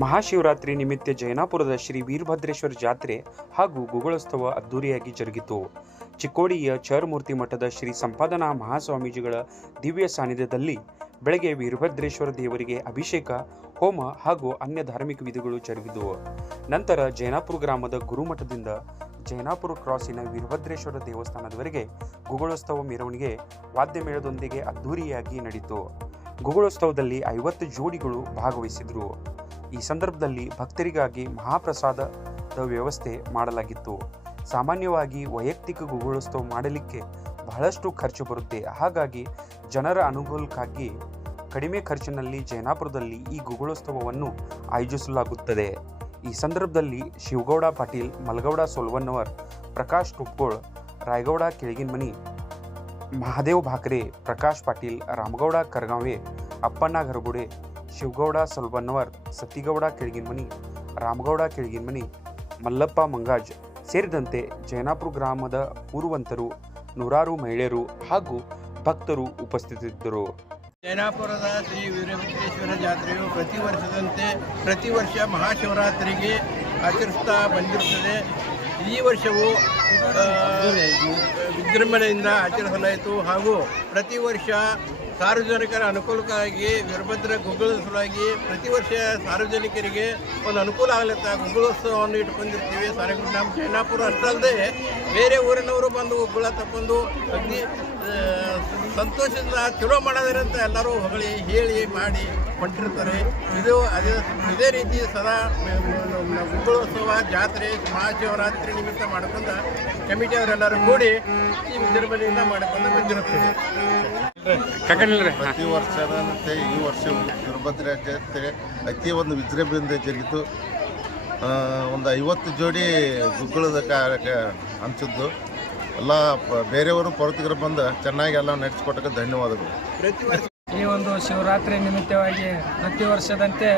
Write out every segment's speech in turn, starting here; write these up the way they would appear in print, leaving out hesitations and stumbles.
ಮಹಾಶಿವರಾತ್ರಿ ನಿಮಿತ್ತ ಜೈನಾಪುರದ ಶ್ರೀ ವೀರಭದ್ರೇಶ್ವರ ಜಾತ್ರೆ ಹಾಗೂ ಗುಗಳೋತ್ಸವ ಅದ್ದೂರಿಯಾಗಿ ಜರುಗಿತು. ಚಿಕ್ಕೋಡಿಯ ಚರಮೂರ್ತಿ ಮಠದ ಶ್ರೀ ಸಂಪಾದನಾ ಮಹಾಸ್ವಾಮೀಜಿಗಳ ದಿವ್ಯ ಸಾನ್ನಿಧ್ಯದಲ್ಲಿ ಬೆಳಗ್ಗೆ ವೀರಭದ್ರೇಶ್ವರ ದೇವರಿಗೆ ಅಭಿಷೇಕ, ಹೋಮ ಹಾಗೂ ಅನ್ಯ ಧಾರ್ಮಿಕ ವಿಧಿಗಳು ಜರುಗಿದವು. ನಂತರ ಜೈನಾಪುರ ಗ್ರಾಮದ ಗುರುಮಠದಿಂದ ಜೈನಾಪುರ ಕ್ರಾಸಿನ ವೀರಭದ್ರೇಶ್ವರ ದೇವಸ್ಥಾನದವರೆಗೆ ಗುಗಳೋತ್ಸವ ಮೆರವಣಿಗೆ ವಾದ್ಯ ಮೇಳದೊಂದಿಗೆ ಅದ್ದೂರಿಯಾಗಿ ನಡೆಯಿತು. ಗುಗಳೋತ್ಸವದಲ್ಲಿ 50 ಜೋಡಿಗಳು ಭಾಗವಹಿಸಿದ್ರು. ಈ ಸಂದರ್ಭದಲ್ಲಿ ಭಕ್ತರಿಗಾಗಿ ಮಹಾಪ್ರಸಾದದ ವ್ಯವಸ್ಥೆ ಮಾಡಲಾಗಿತ್ತು. ಸಾಮಾನ್ಯವಾಗಿ ವೈಯಕ್ತಿಕ ಗುಗಳೋತ್ಸವ ಮಾಡಲಿಕ್ಕೆ ಬಹಳಷ್ಟು ಖರ್ಚು ಬರುತ್ತೆ. ಹಾಗಾಗಿ ಜನರ ಅನುಕೂಲಕ್ಕಾಗಿ ಕಡಿಮೆ ಖರ್ಚಿನಲ್ಲಿ ಜೈನಾಪುರದಲ್ಲಿ ಈ ಗುಗಳೋತ್ಸವವನ್ನು ಆಯೋಜಿಸಲಾಗುತ್ತದೆ. ಈ ಸಂದರ್ಭದಲ್ಲಿ ಶಿವಗೌಡ ಪಾಟೀಲ್, ಮಲಗೌಡ ಸೋಲ್ವನ್ನವರ್, ಪ್ರಕಾಶ್ ಟುಪ್ಗೋಳ್, ರಾಯಗೌಡ ಕೆಳಗಿನಮನಿ, ಮಹಾದೇವ್ ಭಾಕರೆ, ಪ್ರಕಾಶ್ ಪಾಟೀಲ್, ರಾಮಗೌಡ ಕರಗಾವೆ, ಅಪ್ಪಣ್ಣ ಗರಗುಡೆ, ಶಿವಗೌಡ ಸೊಲ್ವನ್ನವರ್, ಸತಿಗೌಡ ಕೆಳಗಿನಮನಿ, ರಾಮಗೌಡ ಕೆಳಗಿನಮನಿ, ಮಲ್ಲಪ್ಪ ಮಂಗಾಜ್ ಸೇರಿದಂತೆ ಜೈನಾಪುರ ಗ್ರಾಮದ ಪೂರ್ವಂತರು, ನೂರಾರು ಮಹಿಳೆಯರು ಹಾಗೂ ಭಕ್ತರು ಉಪಸ್ಥಿತರಿದ್ದರು. ಜೈನಾಪುರದ ಶ್ರೀ ವೀರಭದ್ರೇಶ್ವರ ಜಾತ್ರೆಯು ಪ್ರತಿ ವರ್ಷ ಮಹಾಶಿವರಾತ್ರಿಗೆ ಆಚರಿಸ್ತಾ ಬಂದಿರುತ್ತದೆ. ಈ ವರ್ಷವೂ ವಿಜೃಂಭಣೆಯಿಂದ ಆಚರಿಸಲಾಯಿತು ಹಾಗೂ ಪ್ರತಿ ವರ್ಷ ಸಾರ್ವಜನಿಕರ ಅನುಕೂಲಕ್ಕಾಗಿ ವೀರಭದ್ರ ಗುಗ್ಗಳ ಸಲುವಾಗಿ ಪ್ರತಿ ವರ್ಷ ಸಾರ್ವಜನಿಕರಿಗೆ ಒಂದು ಅನುಕೂಲ ಆಗಲತ್ತ ಗುಗ್ಗಳೋತ್ಸವವನ್ನು ಇಟ್ಕೊಂಡಿರ್ತೀವಿ. ನಮ್ಮ ಜೈನಾಪುರ ಅಷ್ಟಲ್ಲದೆ ಬೇರೆ ಊರಿನವರು ಬಂದು ಗುಗ್ಗಳ ತಗೊಂಡು ಅಗ್ನಿ ಸಂತೋಷದಿಂದ ಚಲೋ ಮಾಡೋದ್ರೆ ಅಂತ ಎಲ್ಲರೂ ಹೊಗಳಿ ಹೇಳಿ ಮಾಡಿ ಹೊಂಟಿರ್ತಾರೆ. ಇದೇ ರೀತಿ ಸದಾ ಗುಗ್ಗಳೋತ್ಸವ ಜಾತ್ರೆ ಮಹಾಶಿವರಾತ್ರಿ ನಿಮಿತ್ತ ಮಾಡ್ಕೊಂಡ ಕಮಿಟಿಯವರೆಲ್ಲರೂ ಕೂಡಿ ಈ ವಿಜೃಂಭಣೆಯಿಂದ ಮಾಡಿಕೊಂಡು ಬಂದಿರುತ್ತೇವೆ. ಪ್ರತಿ ವರ್ಷದಂತೆ ಈ ವರ್ಷ ವೀರಭದ್ರ ಜಾತ್ರೆ ಅತಿ ಒಂದು ವಿಜೃಂಭಣೆಯಿಂದ ಜರುಗಿತು. ಒಂದು 50 ಜೋಡಿ ಗುಗ್ಗಳದ ಹಂಚಿದ್ದು ಎಲ್ಲ ಬೇರೆಯವರು ಪೌರತಿಗರು ಬಂದು ಚೆನ್ನಾಗಿ ಎಲ್ಲ ನಡೆಸಿಕೊಟ್ಟಕ್ಕೆ ಧನ್ಯವಾದಗಳು. ಈ ಒಂದು ಶಿವರಾತ್ರಿ ನಿಮಿತ್ತವಾಗಿ ಪ್ರತಿ ವರ್ಷದಂತೆ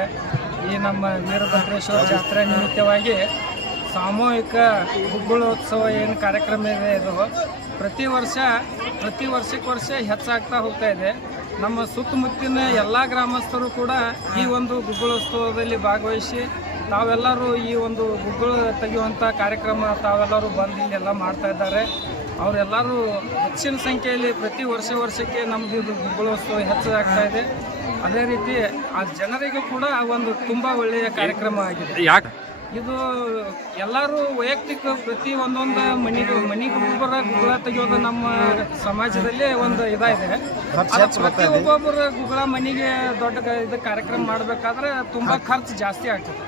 ಈ ನಮ್ಮ ವೀರಭದ್ರೇಶ್ವರ ಜಾತ್ರೆ ನಿಮಿತ್ತವಾಗಿ ಸಾಮೂಹಿಕ ಗುಗ್ಗಳೋತ್ಸವ ಏನು ಕಾರ್ಯಕ್ರಮ ಇದೆ, ಇದು ಪ್ರತಿ ವರ್ಷಕ್ಕೆ ಹೆಚ್ಚಾಗ್ತಾ ಹೋಗ್ತಾ ಇದೆ. ನಮ್ಮ ಸುತ್ತಮುತ್ತಿನ ಎಲ್ಲ ಗ್ರಾಮಸ್ಥರು ಕೂಡ ಈ ಒಂದು ಗುಗ್ಗಳೋತ್ಸವದಲ್ಲಿ ಭಾಗವಹಿಸಿ ತಾವೆಲ್ಲರೂ ಈ ಒಂದು ಗುಗ್ಗಳು ತೆಗೆಯುವಂಥ ಕಾರ್ಯಕ್ರಮ ತಾವೆಲ್ಲರೂ ಬಂದು ಇಲ್ಲೆಲ್ಲ ಮಾಡ್ತಾ ಇದ್ದಾರೆ. ಅವರೆಲ್ಲರೂ ಹೆಚ್ಚಿನ ಸಂಖ್ಯೆಯಲ್ಲಿ ಪ್ರತಿ ವರ್ಷಕ್ಕೆ ನಮ್ಮದು ಇದು ಗುಗ್ಗಳೋತ್ಸವ ಹೆಚ್ಚಾಗ್ತಾ ಇದೆ. ಅದೇ ರೀತಿ ಆ ಜನರಿಗೂ ಕೂಡ ಒಂದು ತುಂಬ ಒಳ್ಳೆಯ ಕಾರ್ಯಕ್ರಮ ಆಗಿದೆ. ಇದು ಎಲ್ಲರೂ ವೈಯಕ್ತಿಕ ಪ್ರತಿ ಒಂದೊಂದು ಮನೆಗೊಬ್ಬರ ಗುಗ್ಗಳ ತೆಗೆಯೋದು ನಮ್ಮ ಸಮಾಜದಲ್ಲಿ ಒಂದು ಇದಾಗಿದೆ. ಪ್ರತಿ ಒಬ್ಬೊಬ್ಬರ ಗುಗ್ಗಳ ಮನೆಗೆ ದೊಡ್ಡ ಇದು ಕಾರ್ಯಕ್ರಮ ಮಾಡಬೇಕಾದ್ರೆ ತುಂಬ ಖರ್ಚು ಜಾಸ್ತಿ ಆಗ್ತದೆ.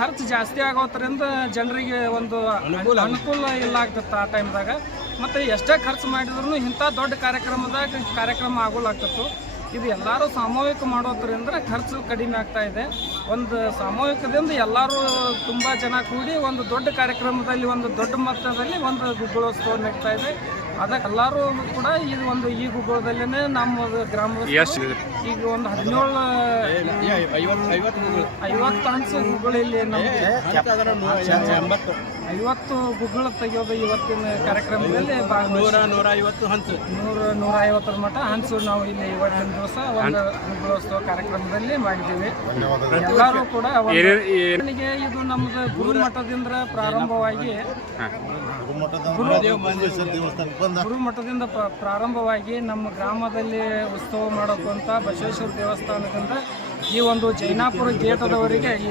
ಖರ್ಚು ಜಾಸ್ತಿ ಆಗೋದ್ರಿಂದ ಜನರಿಗೆ ಒಂದು ಅನುಕೂಲ ಇಲ್ಲ ಆಗ್ತದೆ ಆ ಟೈಮ್ದಾಗ. ಮತ್ತು ಎಷ್ಟೇ ಖರ್ಚು ಮಾಡಿದ್ರು ಇಂಥ ದೊಡ್ಡ ಕಾರ್ಯಕ್ರಮ ಆಗೋಲಾಗ್ತತ್ತು. ಇದು ಎಲ್ಲರೂ ಸಾಮೂಹಿಕ ಮಾಡೋದ್ರಿಂದ ಖರ್ಚು ಕಡಿಮೆ ಆಗ್ತಾ ಇದೆ. ಒಂದು ಸಾಮೂಹಿಕದಿಂದ ಎಲ್ಲರೂ ತುಂಬ ಜನ ಕೂಡಿ ಒಂದು ದೊಡ್ಡ ಕಾರ್ಯಕ್ರಮದಲ್ಲಿ ಒಂದು ದೊಡ್ಡ ಮೊತ್ತದಲ್ಲಿ ಒಂದು ಗುಗ್ಗಳೋತ್ಸವ ನಡೀತಾ ಇದೆ. ಅದಕ್ಕೆ ಎಲ್ಲರೂ ಕೂಡ ಈ ಗುಗ್ಗಳದಲ್ಲೇ ನಮ್ಮ ಗ್ರಾಮ ಈಗ ಒಂದು 50 ಹಂಚು ಗುಗ್ಗಳು ಇಲ್ಲಿ ನಮಗೆ 50 ಗುಗ್ಗಳು ತೆಗೆಯೋದು ಇವತ್ತಿನ ಕಾರ್ಯಕ್ರಮದಲ್ಲಿ 150 ಮಟ್ಟ ಹಂಚು ನಾವು ಇಲ್ಲಿ ಇವತ್ತಿನ ದಿವಸ ಒಂದು ಗುಗ್ಗಳೋತ್ಸವ ಕಾರ್ಯಕ್ರಮದಲ್ಲಿ ಮಾಡಿದ್ದೀವಿ. ಎಲ್ಲರೂ ಕೂಡ ಇದು ನಮ್ಮದು ಗುರುಮಠದಿಂದ ಪ್ರಾರಂಭವಾಗಿ ನಮ್ಮ ಗ್ರಾಮದಲ್ಲಿ ಉತ್ಸವ ಮಾಡೋಕ್ಕಂತ ಬಸವೇಶ್ವರ ದೇವಸ್ಥಾನದಿಂದ ಈ ಒಂದು ಜೈನಾಪುರ ಗೇಟದವರೆಗೆ ಈ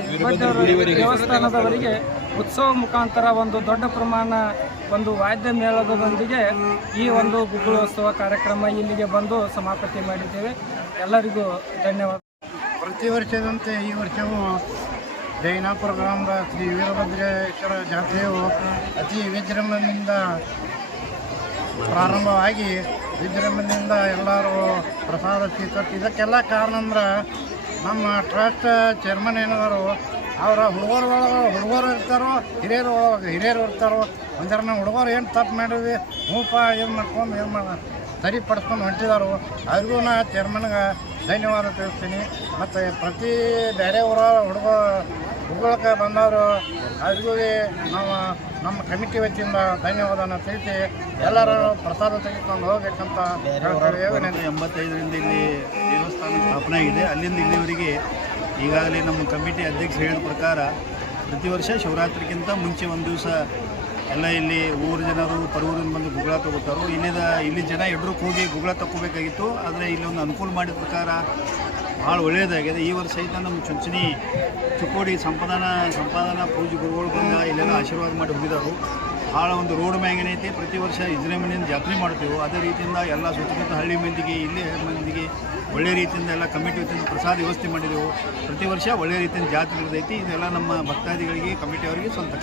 ದೇವಸ್ಥಾನದವರೆಗೆ ಉತ್ಸವ ಮುಖಾಂತರ ಒಂದು ದೊಡ್ಡ ಪ್ರಮಾಣ ಒಂದು ವಾದ್ಯ ಮೇಳದೊಂದಿಗೆ ಈ ಒಂದು ಗುಗ್ಗಳೋತ್ಸವ ಕಾರ್ಯಕ್ರಮ ಇಲ್ಲಿಗೆ ಬಂದು ಸಮಾಪತಿ ಮಾಡಿದ್ದೇವೆ. ಎಲ್ಲರಿಗೂ ಧನ್ಯವಾದ. ಪ್ರತಿ ವರ್ಷದಂತೆ ಈ ವರ್ಷವೂ ಜೈನಾಪುರ ಗ್ರಾಮದ ಶ್ರೀ ವೀರಭದ್ರೇಶ್ವರ ಜಾತ್ರೆಯು ಅತಿ ವಿಜೃಂಭಣೆಯಿಂದ ಪ್ರಾರಂಭವಾಗಿ ವಿಜೃಂಭಣೆಯಿಂದ ಎಲ್ಲರೂ ಪ್ರಸಾದ ಸ್ವೀಕರಿಸಿ. ಇದಕ್ಕೆಲ್ಲ ಕಾರಣ ಅಂದ್ರೆ ನಮ್ಮ ಟ್ರಸ್ಟ್ ಚೇರ್ಮನ್ ಏನಾದರು ಅವರ ಹುಡುಗರು ಇರ್ತಾರೋ ಹಿರಿಯರು ಇರ್ತಾರೋ ಅಂದ್ರೆ ನಮ್ಮ ಹುಡುಗರು ಏನು ತಪ್ಪು ಮಾಡಿದ್ವಿ ಮೂಪ ಏನು ಮಾಡ್ಕೊಂಡು ಸರಿಪಡಿಸ್ಕೊಂಡು ಹೊಂಟಿದಾರೋ ಅವ್ರಿಗೂ ನಾ ಚೇರ್ಮನ್ಗೆ ಧನ್ಯವಾದ ತಿಳಿಸ್ತೀನಿ. ಮತ್ತು ಪ್ರತಿ ಬೇರೆ ಊರ ಹುಡುಗಕ್ಕೆ ಬಂದವರು ಅವ್ರಿಗೂ ನಮ್ಮ ಕಮಿಟಿ ವತಿಯಿಂದ ಧನ್ಯವಾದನ ತಿಳಿಸಿ ಎಲ್ಲರೂ ಪ್ರಸಾದ ತೆಗೆದುಕೊಂಡು ಹೋಗ್ಬೇಕಂತ 85ರಿಂದ ಇಲ್ಲಿ ದೇವಸ್ಥಾನ ಸ್ಥಾಪನೆ ಆಗಿದೆ. ಅಲ್ಲಿಂದ ಇಲ್ಲಿವರೆಗೆ ಈಗಾಗಲೇ ನಮ್ಮ ಕಮಿಟಿ ಅಧ್ಯಕ್ಷ ಹೇಳಿದ ಪ್ರಕಾರ ಪ್ರತಿ ವರ್ಷ ಶಿವರಾತ್ರಿಗಿಂತ ಮುಂಚೆ ಒಂದು ದಿವಸ ಎಲ್ಲ ಇಲ್ಲಿ ಊರು ಜನರು ಪರೂರಿಂದ ಬಂದು ಗುಗ್ಗಳ ತಗೋತಾರೋ. ಇಲ್ಲಿ ಜನ ಎಡ್ರಕ್ಕೆ ಹೋಗಿ ಗುಗ್ಗಳ ತಗೋಬೇಕಾಗಿತ್ತು, ಆದರೆ ಇಲ್ಲಿ ಒಂದು ಅನುಕೂಲ ಮಾಡಿದ ಪ್ರಕಾರ ಭಾಳ ಒಳ್ಳೆಯದಾಗಿದೆ. ಈ ವರ್ಷ ಸಹಿತ ನಮ್ಮ ಚುಂಚನಿ ಚಿಕ್ಕೋಡಿ ಸಂಪಾದನಾ ಪೂಜೆ ಗುರುಗಳು ಬಂದ ಇಲ್ಲೆಲ್ಲ ಆಶೀರ್ವಾದ ಮಾಡಿ ಹೋಗಿದ್ದಾರೆ. ಭಾಳ ಒಂದು ರೋಡ್ ಮ್ಯಾಗೇನೈತಿ, ಪ್ರತಿ ವರ್ಷ ವಿಜೃಂಭಣೆಯಿಂದ ಜಾತ್ರೆ ಮಾಡ್ತೀವಿ. ಅದೇ ರೀತಿಯಿಂದ ಎಲ್ಲ ಸುತ್ತಮುತ್ತ ಹಳ್ಳಿ ಮಂದಿಗೆ ಇಲ್ಲಿ ಮಂದಿಗೆ ಒಳ್ಳೆ ರೀತಿಯಿಂದ ಎಲ್ಲ ಕಮಿಟಿ ವತಿಯಿಂದ ಪ್ರಸಾದ ವ್ಯವಸ್ಥೆ ಮಾಡಿದೆವು. ಪ್ರತಿ ವರ್ಷ ಒಳ್ಳೆಯ ರೀತಿಯಿಂದ ಜಾತ್ರೆ ಇರ್ತೈತಿ. ಇದೆಲ್ಲ ನಮ್ಮ ಭಕ್ತಾದಿಗಳಿಗೆ ಕಮಿಟಿಯವರಿಗೆ ಸ್ವಂತ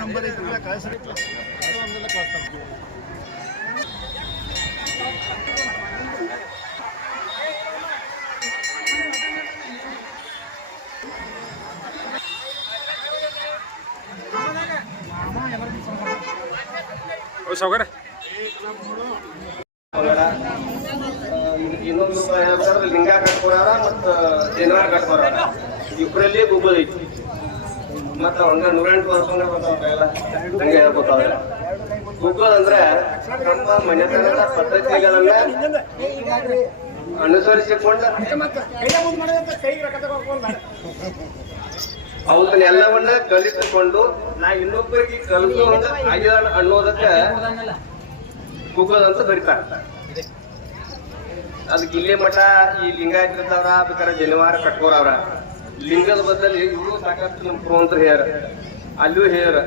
ನಂಬರ್ ಐತಿಲ್ಲ ಕಳಿಸ್ರಿ. ಸಾವುಕಾರ ಇನ್ನೊಂದು ಹೇಳ್ತಾರೆ ಲಿಂಗ ಕಟ್ಕೊರಾರ ಮತ್ತು ಜನಾರ್ ಕಟ್ಕೊರಾರ ಇಬ್ಬರಲ್ಲಿ ಗುಗ್ಗಳ ಐತಿ. ಮತ್ತು ಹಂಗ 108 ವರ್ಷ ಬರ್ತಾವೆಲ್ಲ ಹಂಗೆ ಹೇಳ್ಕೊತಾವೆ. ಗುಗ್ಗಳ ಅಂದ್ರೆ ನಮ್ಮ ಮನೆತನದ ಪದ್ಧತಿಗಳನ್ನ ಅನುಸರಿಸಿಕೊಂಡು ಅವನ್ನೆಲ್ಲವನ್ನ ಕಲಿತುಕೊಂಡು ನಾ ಇನ್ನೊಬ್ಬರಿಗೆ ಕಲಿಸುವಂತ ಆಗ್ಯಾನ ಅನ್ನೋದಕ್ಕೆ ಗುಗ್ಗಳ ಅಂತ ಬರೀತಾರೆ. ಅದಕ್ಕೆ ಇಲ್ಲೇ ಮಠ ಈ ಲಿಂಗಾಯತರವ್ರ ಬೇಕಾದ್ರೆ ಜನಿವಾರ ಕಟ್ಕೋರವ್ರ ಲಿಂಗದ ಬದಲಿ ಇವರು ಸಾಕಷ್ಟು ನಮ್ಮ ಪುರೋಹಿತರು ಹೇಳ್ಯಾರ, ಅಲ್ಲೂ ಹೇಳ್ಯಾರ.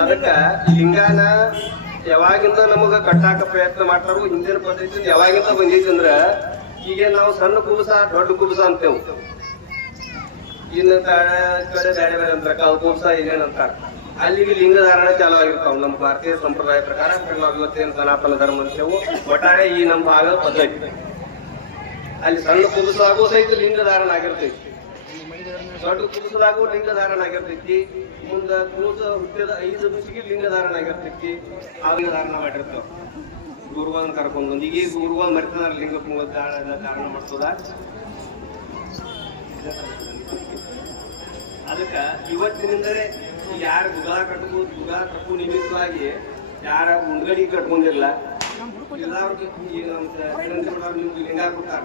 ಅದಕ್ಕ ಲಿಂಗಾನ ಯಾವಾಗಿಂದ ನಮಗ ಕಟ್ಟಾಕ ಪ್ರಯತ್ನ ಮಾಡ್ತಾರೋ ಹಿಂದಿನ ಪದ್ಧತಿ ಯಾವಾಗಿಂದ ಬಂದೈತಿ ಅಂದ್ರ ಈಗ ನಾವು ಸಣ್ಣ ಕುಬಸ ದೊಡ್ಡ ಕುಬಸ ಅಂತೇವು. ಇನ್ನು ಕಡೆ ಬೇರೆ ಬೇರೆ ಅಂತಾರ ಕಾವು ಕುಬಸ ಇದೇನಂತಾರ. ಅಲ್ಲಿಗೆ ಲಿಂಗ ಧಾರಣ ಚಾಲು ಆಗಿರ್ತಾವ. ನಮ್ಮ ಭಾರತೀಯ ಸಂಪ್ರದಾಯ ಪ್ರಕಾರ ನಾವು ಇವತ್ತೇನು ಸನಾತನ ಧರ್ಮ ಅಂತೇವು ಒಟ್ಟಾರೆ ಈ ನಮ್ಮ ಭಾಗದ ಪದ್ಧತಿ. ಅಲ್ಲಿ ಸಣ್ಣ ಕುಬಸಾಗೂ ಸಹಿತ ಲಿಂಗ ಧಾರಣ ಆಗಿರ್ತೈತಿ, ದೊಡ್ಡ ಕುಬಸಲಾಗೂ ಲಿಂಗ ಧಾರಣ ಆಗಿರ್ತೈತಿ. ಮುಂದ ಕೂಸ ಹುಟ್ಟಿದ 5 ದಿವಸಿಗೆ ಲಿಂಗ ಧಾರಣ ಆಗಿರ್ತೈತಿ. ಆ ಲಿಂಗ ಧಾರಣ ಮಾಡಿರ್ತಾವ ಗುರುಗಳನ್ನ ಕರ್ಕೊಂಡು ಬಂದು. ಈಗ ಗುರುಗಳು ಮರಿತಾರ ಲಿಂಗ ಧಾರಣ ಮಾಡ್ತದ. ಅದಕ್ಕ ಇವತ್ತಿನಿಂದಲೇ ಯಾರು ಗುಗ್ಗಳ ಕಟ್ಟುವ ನಿಮಿತ್ತವಾಗಿ ಯಾರ ಮುಂದ್ಗಡಿ ಕಟ್ಕೊಂಡಿರಲ್ಲ ಎಲ್ಲಾರ್ಗು ಈಗ ನಮ್ಮ ಲಿಂಗ ಕೊಡ್ತಾರ.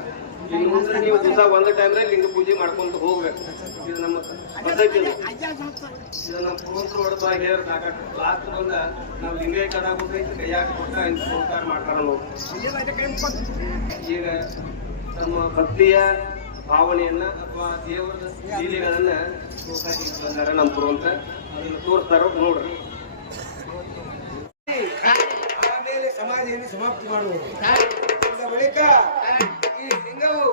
ಈಗ ಮುಂದೆ ನೀವು ದಿವಸ ಒಂದು ಟೈಮ್ನಾಗ ಲಿಂಗ ಪೂಜೆ ಮಾಡ್ಕೊಂತ ಹೋಗ್ಬೇಕು. ಇದು ನಮ್ಮ ಪದ್ಧತಿ. ಇದು ನಮ್ಮ ಪುರೋಹಿತರು ಹೊಡೆದಾಗಿ ಹೇಳಿ ಸಾಕಷ್ಟು ಲಾಸ್ಟ್ ಬಂದ ನಾವು ಲಿಂಗ ಕದಾಗೋದೈತಿ ಕೈಯಾಗ ಕೊಟ್ಟ ಇಂಥ ಸಂಸ್ಕಾರ ಮಾಡ್ತಾರ ನೋಡಿ. ಈಗ ನಮ್ಮ ಭಕ್ತಿಯ ಭಾವನೆಯನ್ನ ಅಥವಾ ದೇವರ ಲೀಲೆಗಳನ್ನ ಬಂದಾರ ನಮ್ಮ ಪುರೋಹಿತ ಅದನ್ನು ತೋರಿಸ್ತಾರ ನೋಡ್ರಿ. ಆಮೇಲೆ ಸಮಾಧಿಯನ್ನು ಸಮಾಪ್ತಿ ಮಾಡುವುದು. ಬಳಿಕ ಈ ಲಿಂಗವು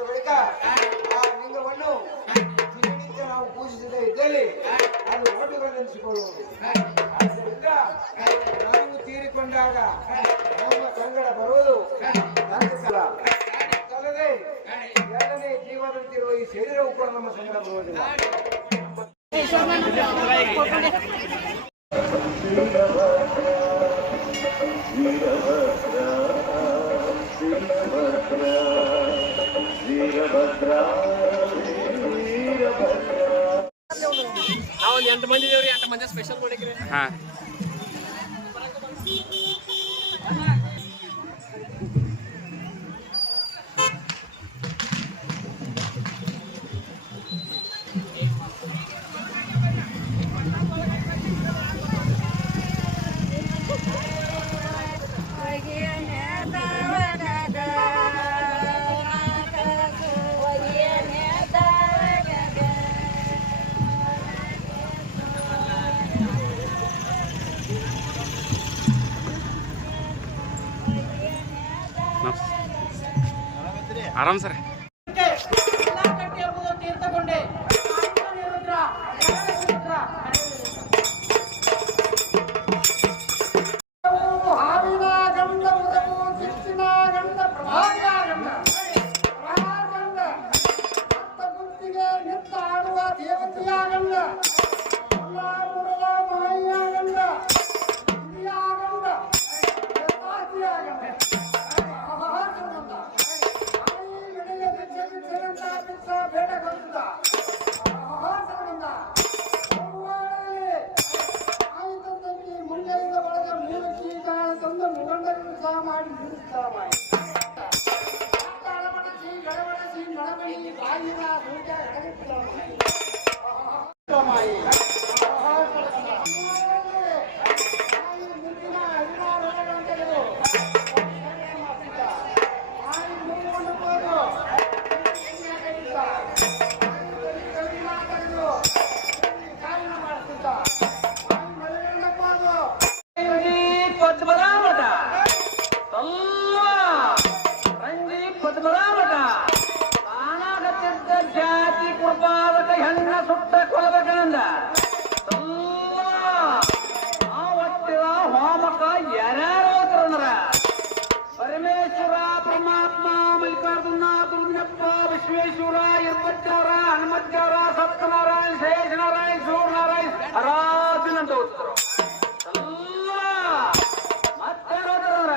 ಬಳಿಕ ಆ ಲಿಂಗವನ್ನು ದಿನನಿತ್ಯ ನಾವು ಪೂಜಿಸದೇ ಇದ್ದಲ್ಲಿ ಅದು ಓಟುಗಳೆನಿಸಿಕೊಳ್ಳುವುದು. ಆದ್ದರಿಂದ ನಾವು ತೀರಿಕೊಂಡಾಗ ನಮ್ಮ ಸಂಗಡ ಬರುವುದು ಅಲ್ಲದೆ ಎರಡನೇ ಜೀವದಂತಿರುವ ಈ ಶರೀರವು ಕೂಡ ನಮ್ಮ ಸಂಗಡ ಬರುವುದಿಲ್ಲ. ನಾವೊಂದು 8 ಮಂದಿ ಇದೇವ್ರಿ. 8 ಮಂದಿ ಸ್ಪೆಷಲ್ ಮಾಡಿಕ್ರಿ. ಹಾ ಆರಾಮ್ ಸರ್. ಹಾವಿನ ಗಂಧ ಉದವು ದಿಕ್ಕಿನ ಗಂಧ ಪ್ರಭಾವಿಯ ಗಂಧ ಗಂಧ ಹತ್ತ ಗುಂಪಿಗೆ ನಿತ್ತ ಆಡುವ ದೇವತೆಯ ಗಂಧ ಮುರಳ ಮಾಯಿಯ ಗಂಧ ಹಿರಿಯ ಗಂಧ ಯಥಾರ್ಥಿಯ ಗಂಧ ಗಂಧ ಪದ್ಮರಾಮಠ ರಂಗಿ ಪದ್ಮರಾಮಠ ತಾನಾಗತ್ತಿದ್ದ ಜಾತಿ ಕೃಪಾದಕ ಹೆಣ್ಣ ಸುಟ್ಟ ಕೊಲಬೇಕಂದ ಆವತ್ತಿನ ಹೋಮಕ ಯಾರ್ಯಾರು ಹೋದ್ರಂದ್ರ ಪರಮೇಶ್ವರ ಪರಮಾತ್ಮ ಮಲ್ಲಿಕಾರ್ಜುನ ದುರ್ಗಪ್ಪ ವಿಶ್ವೇಶ್ವರ ಇರ್ಪಜ್ಜವರ ಹನುಮಜ್ಜವರ ಸತ್ಯನಾರಾಯಣ ಶೇಷನಾರಾಯಣ ಸೂರ್ಯನಾರಾಯಣ ಹರಾಜನಂತ ಹೋಗ್ತಾರೆ ಮತ್ತೆ ಹೋದ್ರಂದ್ರ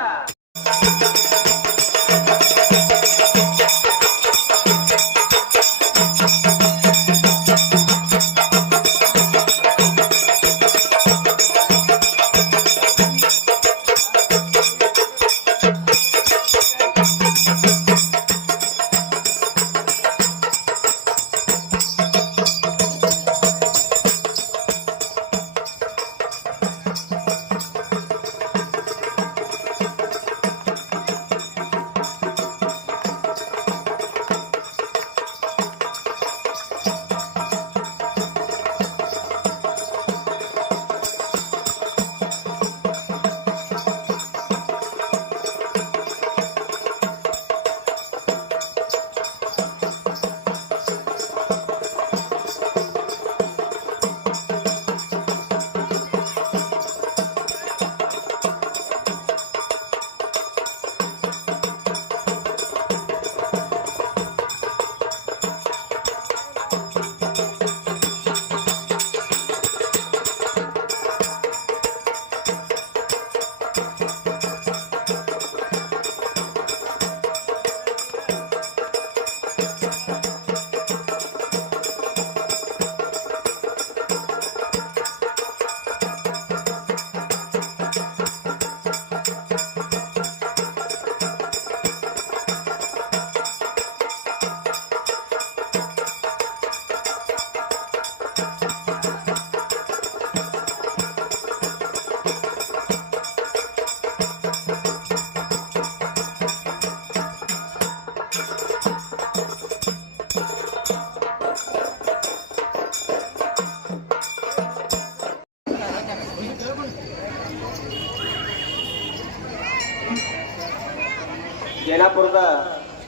ಜೈನಾಪುರದ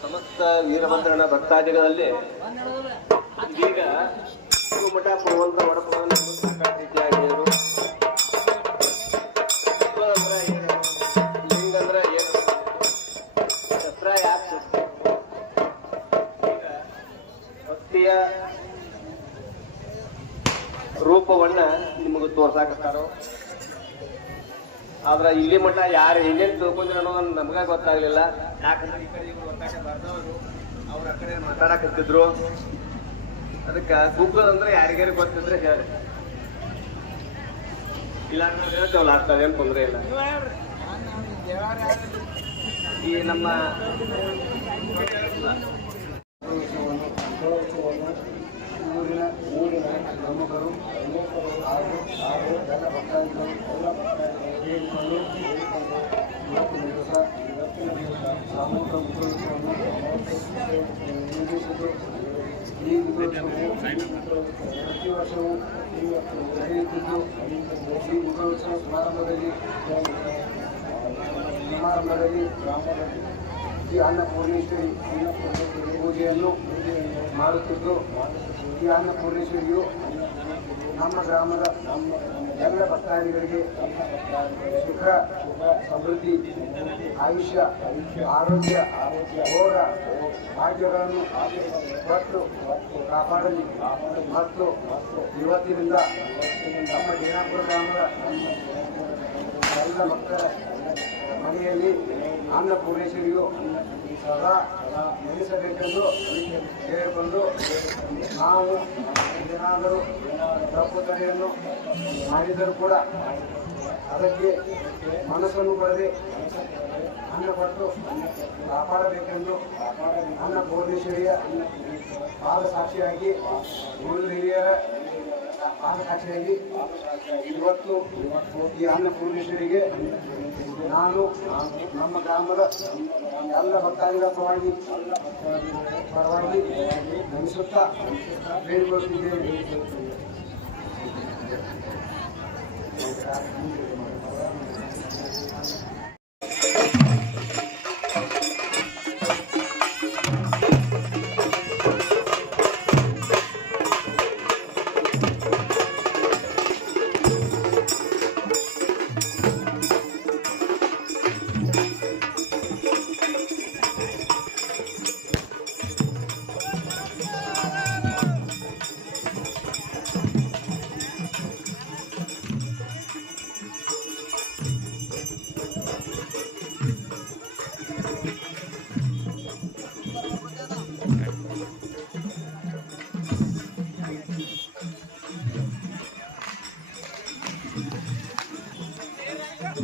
ಸಮಸ್ತ ವೀರಭದ್ರನ ಭಕ್ತಾದಿಗಳಲ್ಲಿ ಈಗ ಮಠ ಪುರುವಂತ ವಡಪುರವನ್ನು ರೀತಿಯಾಗಿರು ಲಿಂಗಂದ್ರ ಏನು ಶಸ್ತ್ರ ಯಾಕೆ ಭಕ್ತಿಯ ರೂಪವನ್ನ ನಿಮಗೆ ತೋರ್ಸಾಕತ್ತಾರೋ ಆದ್ರ ಇಲ್ಲಿ ಮಠ ಯಾರು ಏನೇನು ತಿಳ್ಕೊಂಡ್ರು ಅನ್ನೋದು ನಮ್ಗ ಗೊತ್ತಾಗ್ಲಿಲ್ಲ. ಯಾಕಂದ್ರೆ ಈ ಕಡೆ ಇವ್ರು ಒತ್ತಾಟ ಬರ್ದವರು ಅವ್ರ ಆ ಕಡೆ ಮಾತಾಡಕತ್ತಿದ್ರು. ಅದಕ್ಕ ಗೂಗಲ್ ಅಂದ್ರೆ ಯಾರಿಗಾರು ಗೊತ್ತಿದ್ರೆ ಹೇಳಿ, ಇಲ್ಲ ನಾವು ಹೇಳ್ತೇವಲ್ಲ ಅದೇನು ತೊಂದರೆ ಇಲ್ಲ. ಈ ನಮ್ಮ ಊರಿನ ಪ್ರಮುಖರು ಹಾಗೂ ಎಲ್ಲ ಭಕ್ತಾದಿಗಳು ಎಲ್ಲ ಹೇಳಿಕೊಂಡು ಇವತ್ತಿನ ದಿವಸ ಸಾಮೂಹಿಕ ಮುಖೋತ್ಸವವನ್ನು ನಿರ್ಮಿಸಿದೆ. ಈ ಮುಖೋತ್ಸವವು ಪ್ರತಿ ವರ್ಷವೂ ನಡೆಯುತ್ತಿದ್ದು ಈ ಮುಖೋತ್ಸವ ಸಮಾರಂಭದಲ್ಲಿ ಈ ಅನ್ನಪೂರ್ಣೇಶ್ವರಿ ಪೂಜೆಯನ್ನು ಮಾಡುತ್ತಿದ್ದು, ಈ ಅನ್ನಪೂರ್ಣೇಶ್ವರಿಯು ನಮ್ಮ ಗ್ರಾಮದ ಎಲ್ಲ ಭಕ್ತಾದಿಗಳಿಗೆ ಸುಖ ಸಮೃದ್ಧಿ ಆಯುಷ್ಯ ಆರೋಗ್ಯ ಭೋಗ ಭಾಗ್ಯಗಳನ್ನು ಕೊಟ್ಟು ಕಾಪಾಡಲಿ ಮತ್ತು ಇವತ್ತಿನಿಂದ ನಮ್ಮ ಜೈನಾಪುರ ಗ್ರಾಮದ ಎಲ್ಲ ಭಕ್ತರ ಮನೆಯಲ್ಲಿ ಅನ್ನಪೂರ್ಣೇಶ್ವರಿಯು ಸದಾ ನೆಲೆಸಬೇಕೆಂದು ಕೇಳಿಕೊಂಡು ನಾವು ಏನಾದರೂ ತಪ್ಪು ತಡೆಯನ್ನು ಮಾಡಿದರೂ ಕೂಡ ಅದಕ್ಕೆ ಮನಸ್ಸನ್ನು ಪಡೆದೇ ಅನ್ನಪಟ್ಟು ಕಾಪಾಡಬೇಕೆಂದು ಅನ್ನಪೂರ್ಣೇಶ್ವರಿಯ ಪಾದಸಾಕ್ಷಿಯಾಗಿ ಗುರು ಹಿರಿಯರ ಪಾದಸಾಕ್ಷಿಯಾಗಿ ಇವತ್ತು ಈ ಅನ್ನಪೂರ್ಣೇಶ್ವರಿಗೆ ನಾನು ನಮ್ಮ ಗ್ರಾಮದ ಎಲ್ಲ ಭಕ್ತಾದಿಗಳ ಪರವಾಗಿ ನಮಿಸುತ್ತಾ ಬೇಡಿಕೊಳ್ಳುತ್ತಿದ್ದೇವೆ. ಆರಾಮ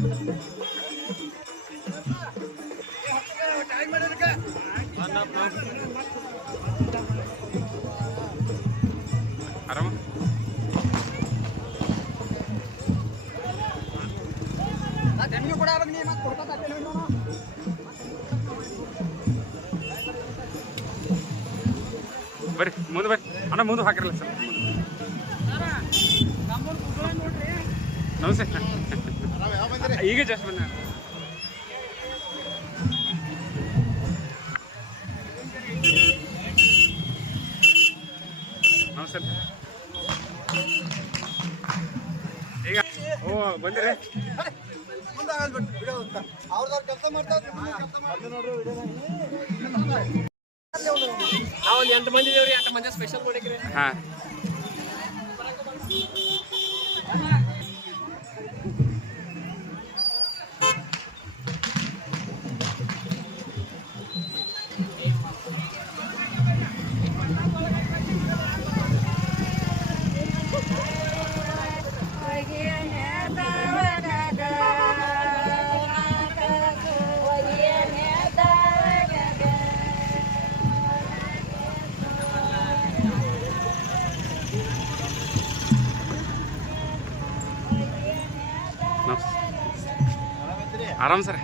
ಬರ್ರಿ ಮುಂದೆ ಬರ್ರಿ ಅಣ್ಣ ಮುಂದೆ ಹಾಕಿರಲ್ಲ ಸರ್ ನಮಸ್ತೆ ಈಗ ಜಸ್ಟ್ ಬಂದ ನಮಸ್ತೆ ಈಗ ಓ ಬಂದಿರಿ ನಾವೊಂದು 8 ಮಂದಿ ಇದೇವ್ರಿ 8 ಮಂದಿ ಸ್ಪೆಷಲ್ ಮಾಡಿಕ್ರಿ ಹಾಂ ಆರಾಮ್ ಸರ್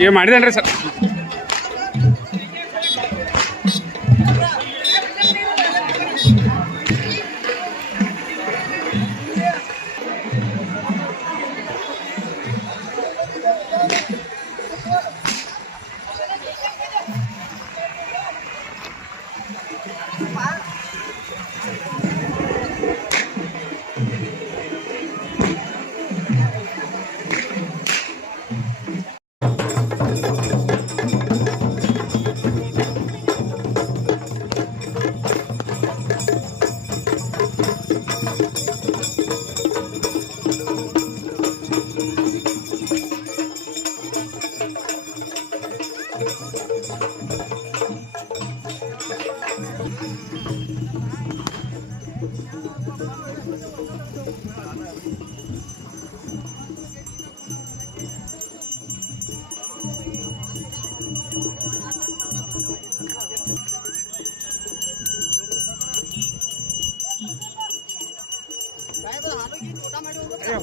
ಈಗ ಮಾಡಿದನ್ರಿ ಸರ್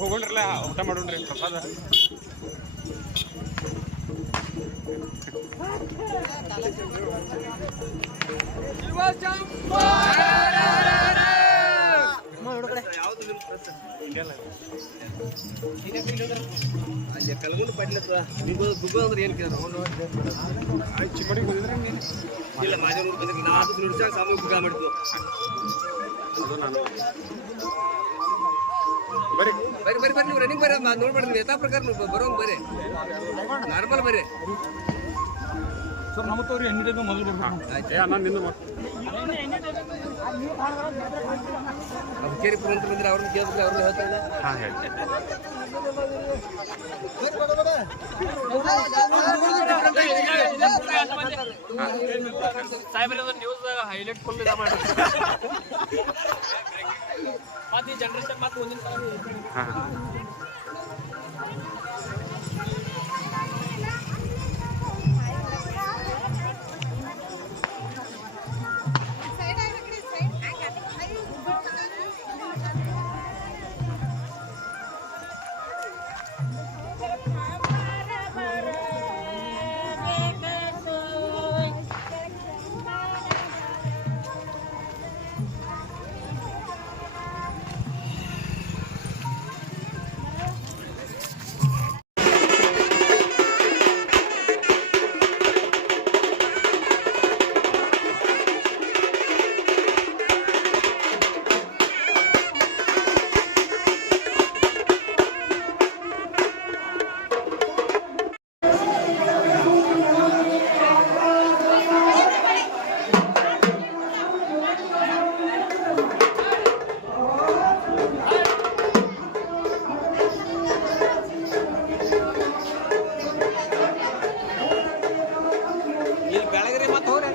ಹೋಗೋಣ್ರಲ್ಲ ಊಟ ಮಾಡೋಣ್ರಿ ಪ್ರಸಾದ ಅಲ್ಲಿ ಕಲ್ಗೊಂಡು ಪಡ್ಲತ್ತ ಗುಗ್ಗು ಅಂದ್ರೆ ಏನು ಕೇಳ ಚಿಕ್ಕಡಿಗೆ ಬಂದಿದ್ರೆ ಇಲ್ಲ ಮಾದೇವ್ರು ಬಂದಿಲ್ಲ ನಾವು ನುಡ್ಸಾಗ ಸಾಮೂಹಿಕ ಗುಗ್ಗ ಮಾಡಿದ್ವು ಅದು ನಾನು ಬರ್ರಿ ಬರ್ರಿ ಬರ್ರಿ ಬರ್ರಿ ನೀವು ರನ್ನಿಂಗ್ ಬರ್ರಿ ನೋಡ್ಬೇಡ್ರಿ ಯಥಾ ಪ್ರಕಾರ ನೀವು ಬರೋಂಗ್ ಬರ್ರಿ ನಾರ್ಮಲ್ ಬರ್ರಿ ಸರ್ ನಮ್ಮ ತೋರಿ ಎಣ್ಣೆ ಮೊದಲು ಬರ್ಬೇಕು ಅಣ್ಣ ನಿಂದು ಕೇರಿ ಪುರಂತ ಬಂದ್ರೆ ಅವ್ರನ್ನ ಕೇಳಿದ್ರೆ ಅವ್ರನ್ನ ಹೇಳ್ತಾರೆ ಹಾಂ ಹೇಳಿ ಸಾಹೇಬ್ರ ನ್ಯೂಸ್ ಹೈಲೈಟ್ ಫುಲ್ ಇದ ಮಾಡಿ ಮತ್ತೆ ಈ ಜನರೇಷನ್ ಮತ್ತೆ ಮುಂದಿನ ಹಾಂ ಇಲ್ಲಿ ಬೆಳಗ್ರಿ ಮತ್ತೆ ಹೋಗ್ರಿ.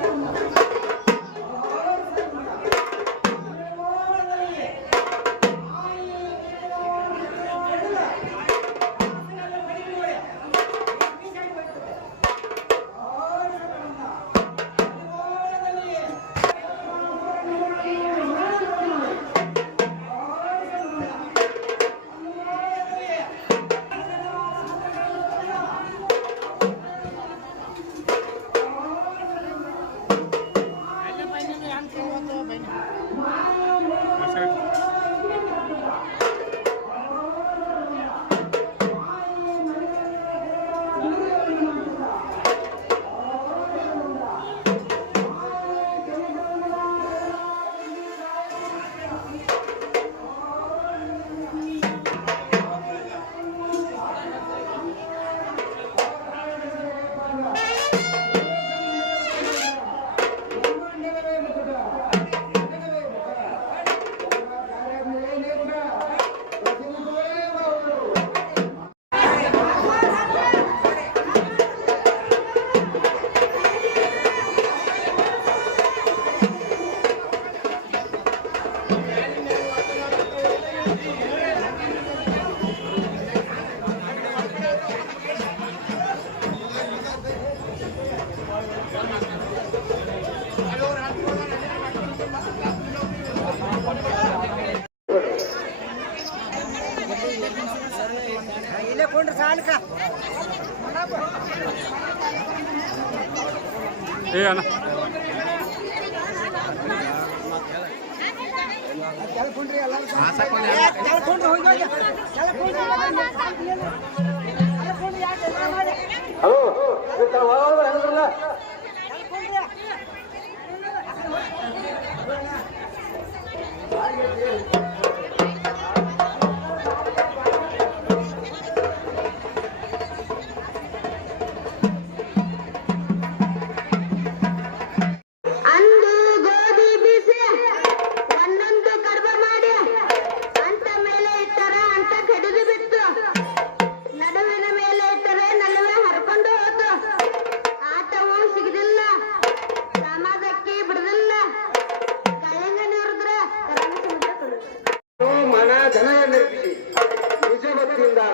ಏ ಅಣ್ಣ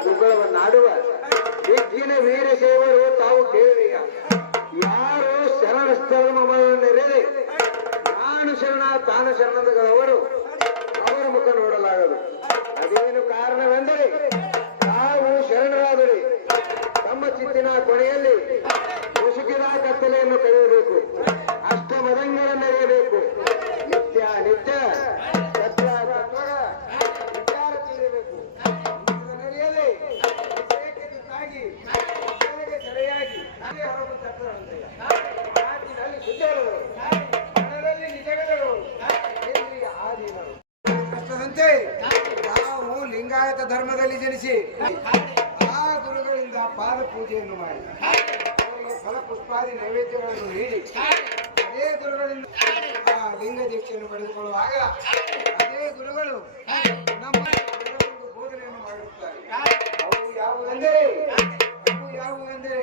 ಗುರುಗಳವನ್ನಾಡುವ ವಿಜ್ಞಾನ ವೀರ ಸೇವರು ತಾವು ಕೇಳಿದೀಗ ಯಾರು ಶರಣ ಧರ್ಮವನ್ನೆರೆದೆ ನಾನು ಶರಣ ತಾನು ಶರಣದವರು ಅವರ ಮುಖ ನೋಡಲಾಗದು. ಅದೇನು ಕಾರಣವೆಂದರೆ ತಾವು ಶರಣರಾದರೆ ತಮ್ಮ ಚಿತ್ತಿನ ಕೊನೆಯಲ್ಲಿ ಮುಸುಕಿದ ಕತ್ತಲೆಯನ್ನು ಕಳೆಯಬೇಕು, ಅಷ್ಟಮದಂಗಳನ್ನೆರೆಯಬೇಕು, ನಿತ್ಯ ನಿತ್ಯ ಸತ್ಯ ತತ್ವದ ವಿಚಾರ ತಿಳಿಯಬೇಕು. ನಡೆಯಲಿ ಸರಿಯಾಗಿ ಹೊರಗು ತಕ್ಕದಂತೆ ಮಾತಿನಲ್ಲಿ ಶುದ್ಧರು, ಮನದಲ್ಲಿ ನಿಜಗಳು, ಆದೀನರು. ಕಷ್ಟದಂತೆ ನಾವು ಲಿಂಗಾಯತ ಧರ್ಮದಲ್ಲಿ ಜನಿಸಿ ಆ ಗುರುಗಳಿಂದ ಪಾದ ಪೂಜೆಯನ್ನು ಮಾಡಿ ಅವರಿಗೆ ಫಲ ಪುಷ್ಪಾದಿ ನೈವೇದ್ಯಗಳನ್ನು ನೀಡಿ ಅದೇ ಗುರುಗಳಿಂದ ಆ ಲಿಂಗ ದೀಕ್ಷೆಯನ್ನು ಪಡೆದುಕೊಳ್ಳುವಾಗ ಅದೇ ಗುರುಗಳು ನಮ್ಮ ಬೋಧನೆಯನ್ನು ಮಾಡಿರುತ್ತಾರೆ. ಅವು ಯಾವುವೆಂದರೆ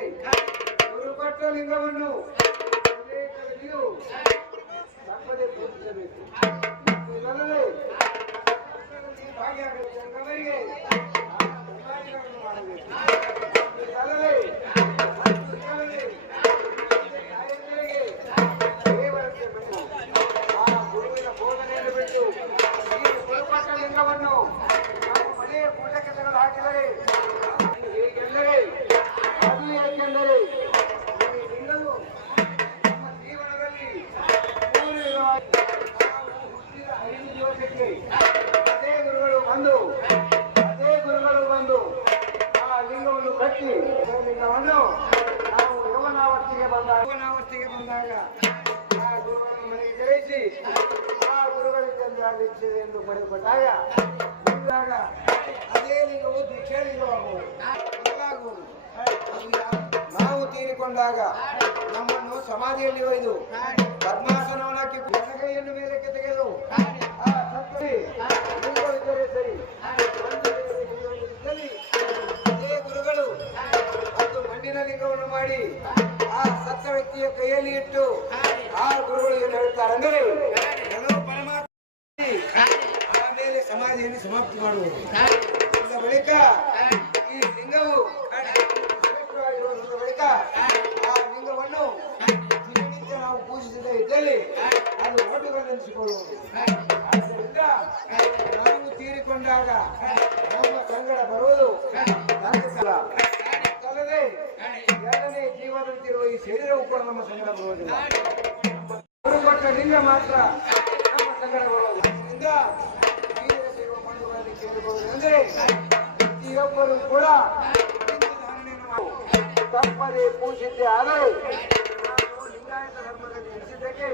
ಗುರು ಕೊಟ್ಟ ಲಿಂಗವನ್ನು ನೀವು ತಪ್ಪದೆ ಪೂಜಿಸಬೇಕು. ಇದಲ್ಲದೆ ಭಾಗಿಯಾಗಬೇಕವರಿಗೆ ಮಾಡಬೇಕು. ಇದಲ್ಲದೆ ದೇವರಂತೆ ಬಿಟ್ಟು ಆ ಗುರುವಿನ ಬೋಧನೆಯನ್ನು ಬಿಟ್ಟು ಈ ಗುರುಪಟ್ಟ ಲಿಂಗವನ್ನು ನಾವು ಮನೆಯ ಪೂಜಕ್ಕೆ ತೆಗೆದು ಹಾಕಿದರೆ ಹೇಗೆಂದರೆ ಅದು ಏಕೆಂದರೆ ಈ ಲಿಂಗವು ನಮ್ಮ ಜೀವನದಲ್ಲಿ ಪೂರ್ಣವಾಗಿ ನಾವು ಹುಟ್ಟಿದ 5 ದಿವಸಕ್ಕೆ ಅದೇ ಗುರುಗಳು ಬಂದು ಆ ಲಿಂಗವನ್ನು ಕಟ್ಟಿ ಲಿಂಗವನ್ನು ನಾವು ಯೌವನಾವಸ್ಥೆಗೆ ಬಂದಾಗ ಆ ಗುರುಗಳನ್ನು ಮನೆಗೆ ಕರೆಸಿ ಆ ಗುರುಗಳಿಂದ ದೀಕ್ಷೆ ಎಂದು ಪಡೆದುಕೊಟ್ಟಾಗ ಅದೇ ಲಿಂಗವು ದೀಕ್ಷೆ ಲಿಂಗವಾಗುವುದು. ನಾವು ತೀರಿಕೊಂಡಾಗ ನಮ್ಮನ್ನು ಸಮಾಧಿಯಲ್ಲಿ ಒಯ್ದು ಪದ್ಮಾಸನವನ್ನು ಹಾಕಿ ಎಡಗೈಯನ್ನು ಮೇಲಕ್ಕೆ ತೆಗೆದು ಆ ಸತ್ತರಿ ಲಿಂಗವಿದ್ದರೆ ಸರಿ ಅದೇ ಗುರುಗಳು ಅದು ಮಣ್ಣಿನ ಕಲ್ಲಿನ ಲಿಂಗವನ್ನು ಮಾಡಿ ಆ ಸತ್ತ ವ್ಯಕ್ತಿಯ ಕೈಯಲ್ಲಿ ಇಟ್ಟು ಆ ಗುರುಗಳು ಏನು ಹೇಳ್ತಾರೆ ಅಂದ್ರೆ ಪರಮಾತ್ಮ ಆಮೇಲೆ ಸಮಾಧಿಯನ್ನು ಸಮಾಪ್ತಿ ಮಾಡುವುದು. ಬಳಿಕ ಈ ಲಿಂಗವು ಶ್ರೇಷ್ಠವಾಗಿರುವುದರ ಬಳಿಕ ಆ ಲಿಂಗವನ್ನು ದಿನನಿತ್ಯ ನಾವು ಪೂಜಿಸದೇ ಇದ್ದಲ್ಲಿ ಅದು ಒಟ್ಟುಗಳೆನಿಸಿಕೊಳ್ಳುವುದು. ಆದ್ದರಿಂದ ನಾವು ತೀರಿಕೊಂಡಾಗ ನಮ್ಮ ಸಂಗಡ ಬರುವುದು ಅಲ್ಲದೆ ಎರಡನೇ ಜೀವನಂತಿರುವ ಈ ಶರೀರವು ಕೂಡ ನಮ್ಮ ಸಂಗಡ ಬರುವುದಿಲ್ಲ. ಕೊಟ್ಟ ಲಿಂಗ ಮಾತ್ರ ನಮ್ಮ ಸಂಗಡ ಬರುವುದು. ಕೇಳಿಕೊಳ್ಳುವುದಂದ್ರೆ ಪ್ರತಿಯೊಬ್ಬರು ಕೂಡ ತಪ್ಪದೆ ಪೂಜಿಸಿದ್ದೆ ಆದರೆ ನಾವು ಲಿಂಗಾಯತ ಧರ್ಮದಲ್ಲಿ ಇರಿಸಿದ್ದಕ್ಕೆ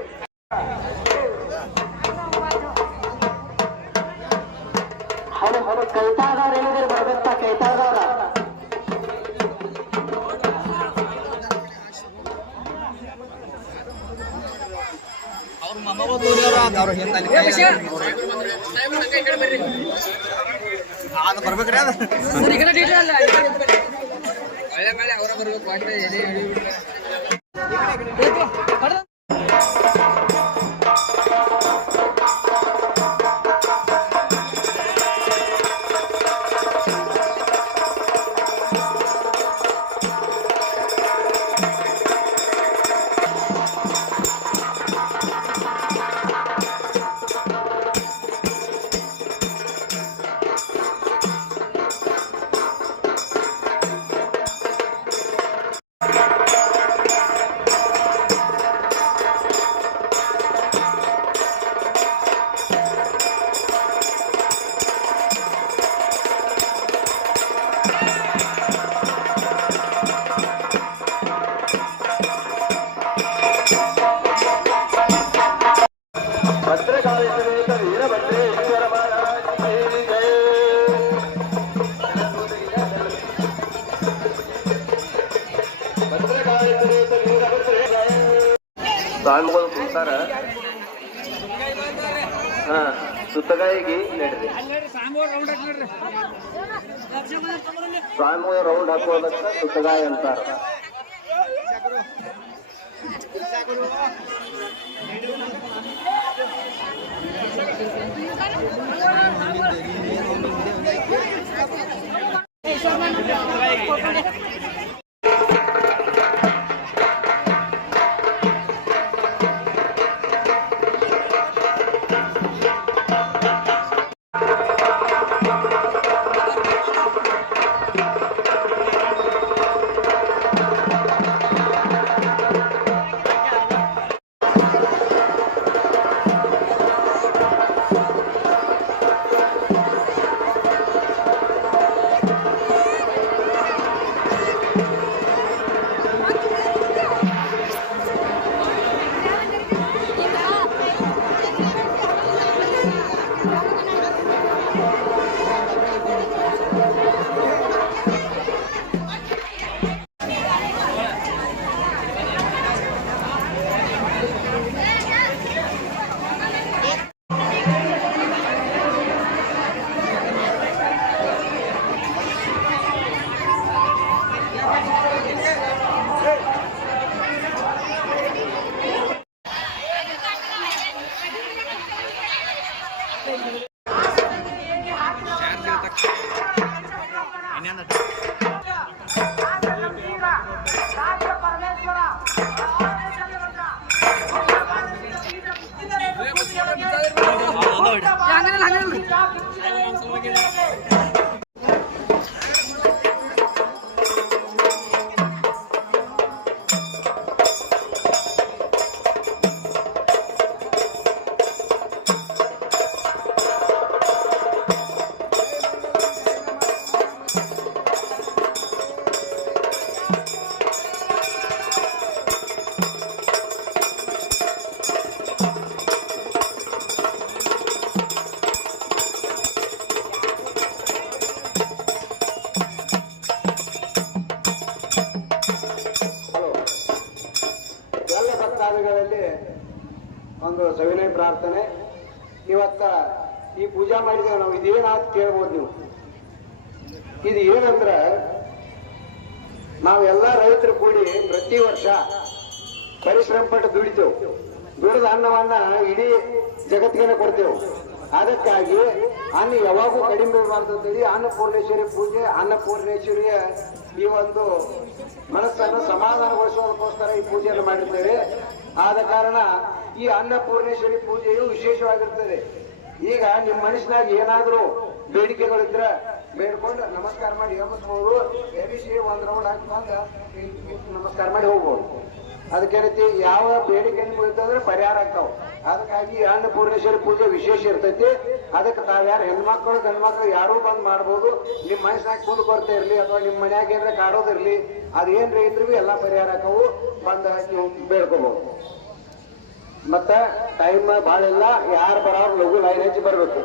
ಕೈತಾಗಾರ ಹೇಳಿದ್ರೆ ಬರ್ಬೇಕಾ ಕೈತಾಗಾರ ಬರ್ಬೇಕ್ರಿ ಅವರ ಬರ್ಬೇಕು. ಸ್ವಾಮಿಗಳು ಕೂತಾರ. ಸುತ್ತಗಾಯಿಗೆ ನಡ್ರಿ ಸ್ವಾಮಿಗಳು ರೌಂಡ್ ಹಾಕೋದಕ್ಕ ಸುತ್ತಗಾಯಿ ಅಂತಾರ. ಒಂದು ಸವಿನಯ ಪ್ರಾರ್ಥನೆ. ಇವತ್ತ ಈ ಪೂಜಾ ಮಾಡಿದಾಗ ನಾವು ಇದೇನಾದ್ ಕೇಳ್ಬೋದು. ನೀವು ಇದು ಏನಂದ್ರ ನಾವೆಲ್ಲ ರೈತರು ಕೂಡಿ ಪ್ರತಿ ವರ್ಷ ಪರಿಶ್ರಮ ಪಟ್ಟು ದುಡಿತೇವೆ. ದುಡಿದ ಅನ್ನವನ್ನ ಇಡೀ ಜಗತ್ತಿಗೆ ಕೊಡ್ತೇವೆ. ಅದಕ್ಕಾಗಿ ಅನ್ನ ಯಾವಾಗೂ ಕಡಿಮೆ ಇರಬಾರ್ದು ಅಂತೇಳಿ ಅನ್ನಪೂರ್ಣೇಶ್ವರಿ ಪೂಜೆ, ಅನ್ನಪೂರ್ಣೇಶ್ವರಿಯ ಈ ಒಂದು ಮನಸ್ಸನ್ನು ಸಮಾಧಾನಗೊಳಿಸೋದಕ್ಕೋಸ್ಕರ ಈ ಪೂಜೆಯನ್ನು ಮಾಡಿರ್ತೇವೆ. ಆದ ಕಾರಣ ಈ ಅನ್ನಪೂರ್ಣೇಶ್ವರಿ ಪೂಜೆಯು ವಿಶೇಷವಾಗಿರ್ತದೆ. ಈಗ ನಿಮ್ಮ ಮನಸ್ಸಿನಾಗ ಏನಾದರೂ ಬೇಡಿಕೆಗಳಿದ್ರೆ ಬೇಡ್ಕೊಂಡು ನಮಸ್ಕಾರ ಮಾಡಿ ಎಬ್ಬಿಸ್ಬೋದು. ಎಬ್ಬಿಸಿ ಒಂದ್ ರೌಂಡ್ ಹಾಕೊಂಡು ನಮಸ್ಕಾರ ಮಾಡಿ ಹೋಗ್ಬೋದು. ಅದಕ್ಕೆ ರೀತಿ ಯಾವ ಬೇಡಿಕೆ ಇತ್ತಂದ್ರೆ ಪರಿಹಾರ ಆಗ್ತಾವ. ಅದಕ್ಕಾಗಿ ಅನ್ನಪೂರ್ಣೇಶ್ವರಿ ಪೂಜೆ ವಿಶೇಷ ಇರ್ತೈತಿ. ಅದಕ್ಕೆ ತಾವ್ಯಾರು ಹೆಣ್ಮಕ್ಳು ಗಂಡ್ಮಕ್ಳು ಯಾರೂ ಬಂದ್ ಮಾಡ್ಬೋದು. ನಿಮ್ ಮನಸ್ಸಿನಾಗ ಕುಂದು ಕೊರತೆ ಇರ್ಲಿ ಅಥವಾ ನಿಮ್ ಮನ್ಯಾಗ ಏನ್ರ ಕಾಡೋದಿರ್ಲಿ, ಅದೇನ್ರಿ ಇದ್ರು ಎಲ್ಲಾ ಪರಿಹಾರ ಆಕವು. ಬಂದ ನೀವು ಬೇಡ್ಕೋಬಹುದು. ಮತ್ತ ಟೈಮ್ ಭಾಳ ಇಲ್ಲ, ಯಾರು ಬರೋರು ಲಘು ಲೈನ್ ಹಚ್ಚಿ ಬರ್ಬೇಕು.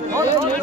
ನಾನು